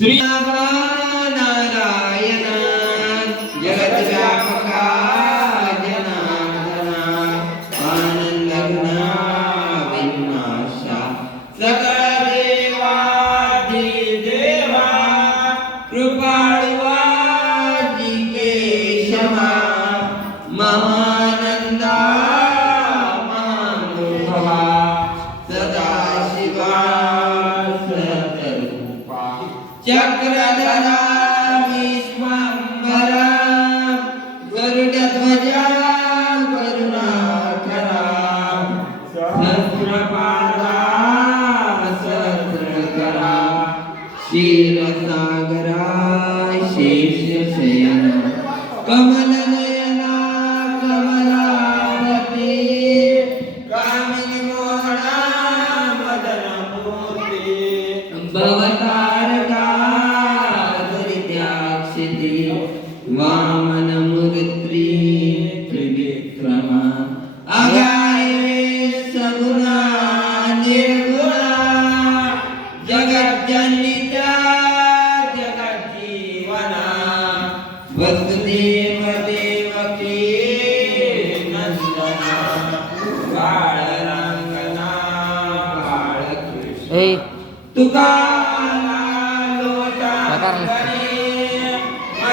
श्री नारायण जगत जनार्दना आनंद विनाशा सकळ देवाधी देवा कृपाळुवा केशवा मम चक्रधरा विश्वंभरा गरुडध्वजा करुणाकरा सहस्रपादा सहस्रकरा क्षीरसागरा शेषशयन कमलनयना दरिद्राक्षिति वामनमूर्ति त्रिविक्रमा अगाये सगुणा निर्गुणा जगज्जनिता जगज्जीवना वसुदेव देवकी बाळकृष्ण। तुका हीच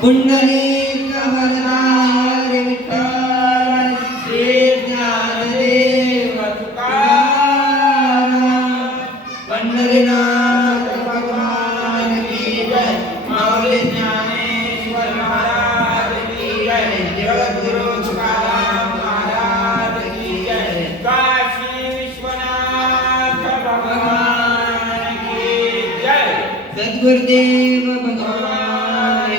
पुंडलिक वरदार विठ्ठल श्री ज्ञानदेव तुकाराम पंढरीनाथ भगवान की जय। माऊली ज्ञानेश्वर महाराज की जय जगद्गुरु तुकाराम महाराज की जय काशी विश्वनाथ भगवान की जय सद्गुरुदेव भगवान